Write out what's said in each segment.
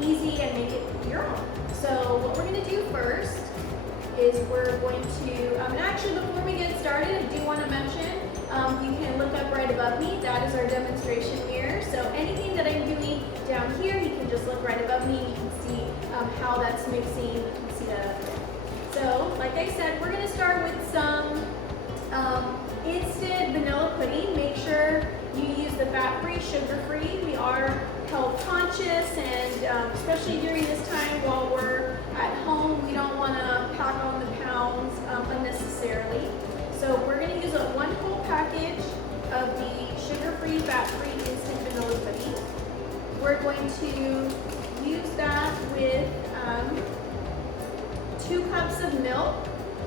easy and make it your own. So what we're going to do first is we're going to, and actually before we get started, I do want to mention, you can look up right above me. That is our demonstration mirror. So anything that I'm doing down here, you can just look right above me and you can see how that's mixing. You can see that up there. So like I said, we're going to start with some instant vanilla pudding. Make sure you use the fat-free, sugar-free. We are health conscious, and especially during this time while we're at home, we don't want to pack on the pounds unnecessarily. So we're going to use a 1 whole package of the sugar-free, fat-free instant vanilla pudding. We're going to use that with 2 cups of milk.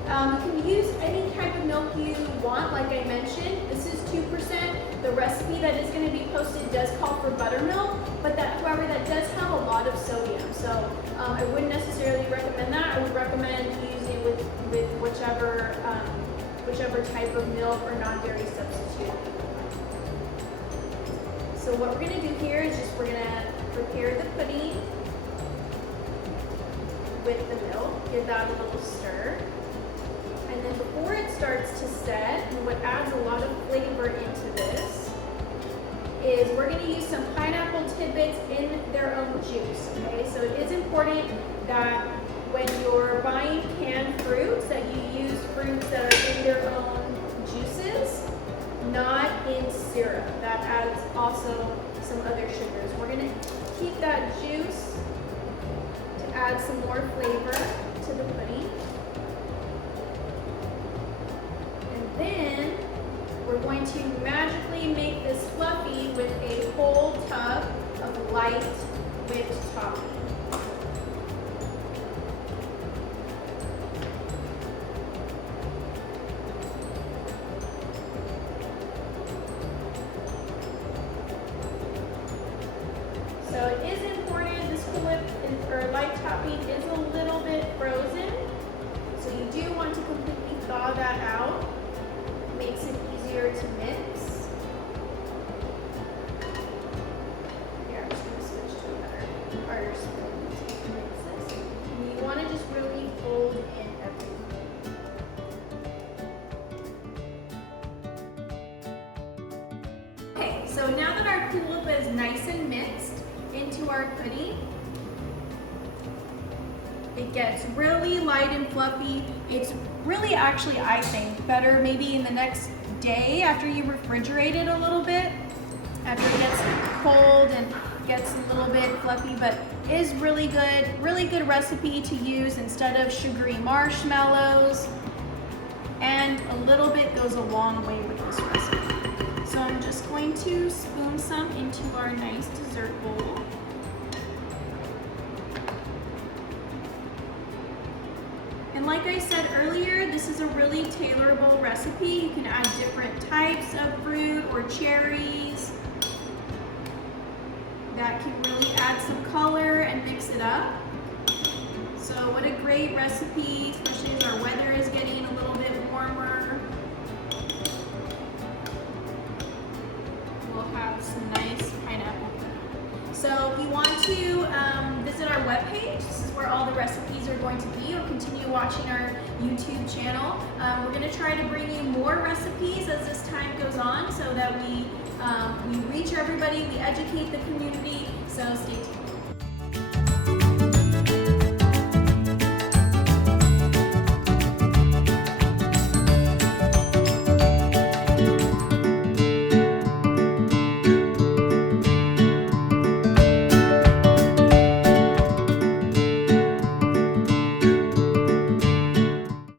You can use any type of milk you want, like I mentioned. This is 2%. The recipe that is going to be posted does call for buttermilk, but however, that does have a lot of sodium. So I wouldn't necessarily recommend that. I would recommend using with whichever type of milk or non-dairy substitute. So what we're going to do here is we're going to prepare the pudding with the milk. Give that a little stir. And then before it starts to set, and what adds a lot of flavor into this, is we're going to use some pineapple tidbits in their own juice, okay? So it is important that when you're buying canned fruits, that you use fruits that are in their own juices, not in syrup. That adds also some other sugars. We're going to keep that juice to add some more flavor to the pudding. Then we're going to magically make this fluffy with a whole tub of light whipped topping. So it is important, this whip or light topping is a little bit frozen, so you do want to completely thaw that out. Makes it easier to mix. Here, I'm just going to switch to another harder spoon so you can mix this. And you want to just really fold in everything. Okay, so now that our chalupa is nice and mixed into our pudding, it gets really light and fluffy. It's really actually, I think, better maybe in the next day after you refrigerate it a little bit, after it gets cold and gets a little bit fluffy, but it is really good recipe to use instead of sugary marshmallows, and a little bit goes a long way with this recipe. So I'm just going to spoon some into our nice dessert bowl. And like I said earlier, this is a really tailorable recipe. You can add different types of fruit or cherries. That can really add some color and mix it up. So what a great recipe, especially as our weather is getting a little bit warmer. We'll have some nice pineapple. So if you want to visit our webpage, this is where all the recipes are going to be, or continue watching our YouTube channel. We're going to try to bring you more recipes as this time goes on so that we reach everybody, we educate the community, so stay tuned.